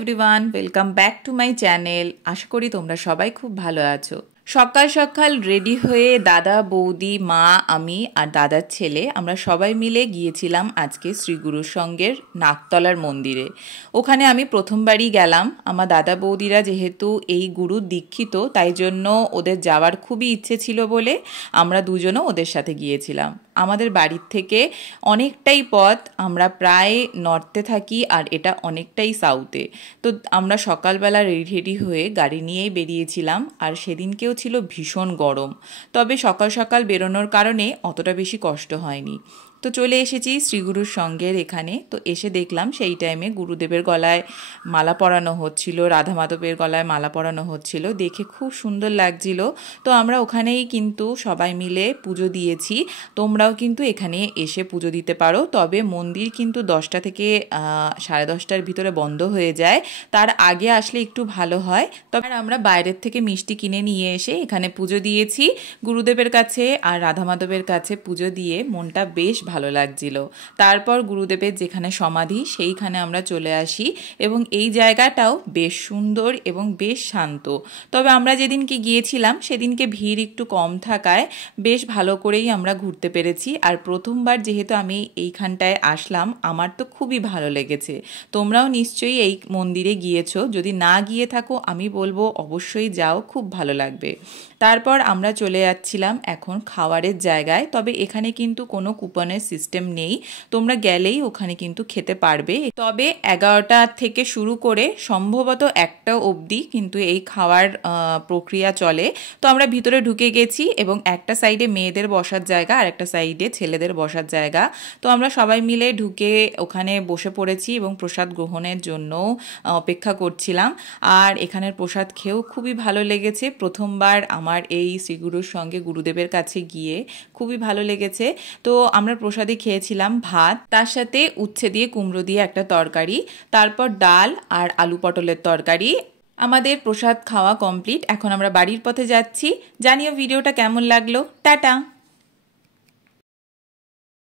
Everyone, welcome back to my channel. আশা করি তোমরা সবাই খুব ভালো আছো। সকাল সকাল রেডি হয়ে দাদা, বৌদি, মা, আমি আর দাদার ছেলে আমরা সবাই মিলে গিয়েছিলাম আজকে শ্রী গুরুর সঙ্গের নাকতলার মন্দিরে। ওখানে আমি প্রথমবারই গেলাম। আমার দাদা বৌদিরা যেহেতু এই গুরুর দীক্ষিত, তাই জন্য ওদের যাওয়ার খুবই ইচ্ছে ছিল বলে আমরা দুজনও ওদের সাথে গিয়েছিলাম। আমাদের বাড়ির থেকে অনেকটাই পথ, আমরা প্রায় নর্থে থাকি আর এটা অনেকটাই সাউথে। তো আমরা সকালবেলা রেডি হয়ে গাড়ি নিয়েই বেরিয়েছিলাম। আর সেদিনকেও ছিল ভীষণ গরম, তবে সকাল সকাল বেরোনোর কারণে অতটা বেশি কষ্ট হয়নি। তো চলে এসেছি শ্রীগুরুর সঙ্গের এখানে। তো এসে দেখলাম সেই টাইমে গুরুদেবের গলায় মালা পরানো হচ্ছিল, রাধা মাধবের গলায় মালা পরানো হচ্ছিল, দেখে খুব সুন্দর লাগছিল। তো আমরা ওখানেই কিন্তু সবাই মিলে পুজো দিয়েছি। তোমরাও কিন্তু এখানে এসে পুজো দিতে পারো, তবে মন্দির কিন্তু 10টা থেকে 10:30টার ভিতরে বন্ধ হয়ে যায়। তার আগে আসলে একটু ভালো হয়। তবে আমরা বাইরের থেকে মিষ্টি কিনে নিয়ে এসে এখানে পুজো দিয়েছি গুরুদেবের কাছে আর রাধা মাধবের কাছে। পুজো দিয়ে মনটা বেশ ভালো লাগছিল। তারপর গুরুদেবের যেখানে সমাধি সেইখানে আমরা চলে আসি এবং এই জায়গাটাও বেশ সুন্দর এবং বেশ শান্ত। তবে আমরা যেদিনকে গিয়েছিলাম সেদিনকে ভিড় একটু কম থাকায় বেশ ভালো করেই আমরা ঘুরতে পেরেছি। আর প্রথমবার যেহেতু আমি এইখানটায় আসলাম, আমার তো খুবই ভালো লেগেছে। তোমরাও নিশ্চয়ই এই মন্দিরে গিয়েছো, যদি না গিয়ে থাকো আমি বলবো অবশ্যই যাও, খুব ভালো লাগবে। তারপর আমরা চলে যাচ্ছিলাম এখন খাওয়ারের জায়গায়। তবে এখানে কিন্তু কোনো কুপনের সিস্টেম নেই, তোমরা গেলেই ওখানে কিন্তু খেতে পারবে। তবে 11টা থেকে শুরু করে সম্ভবত 1টা অবধি কিন্তু এই খাওয়ার প্রক্রিয়া চলে। তো আমরা ভিতরে ঢুকে গেছি এবং একটা সাইডে মেয়েদের বসার জায়গা আর একটা সাইডে ছেলেদের বসার জায়গা। তো আমরা সবাই মিলে ঢুকে ওখানে বসে পড়েছি এবং প্রসাদ গ্রহণের জন্য অপেক্ষা করছিলাম। আর এখানের প্রসাদ খেয়েও খুবই ভালো লেগেছে। প্রথমবার আমার এই শ্রীগুরুর সঙ্গে গুরুদেবের কাছে গিয়ে খুবই ভালো লেগেছে। তো আমরা প্রসাদে খেয়েছিলাম ভাত, তার সাথে উচ্ছে দিয়ে কুমড়ো দিয়ে একটা তরকারি, তারপর ডাল আর আলু পটলের তরকারি। আমাদের প্রসাদ খাওয়া কমপ্লিট। এখন আমরা বাড়ির পথে যাচ্ছি। জানিও ভিডিওটা কেমন লাগলো। টাটা।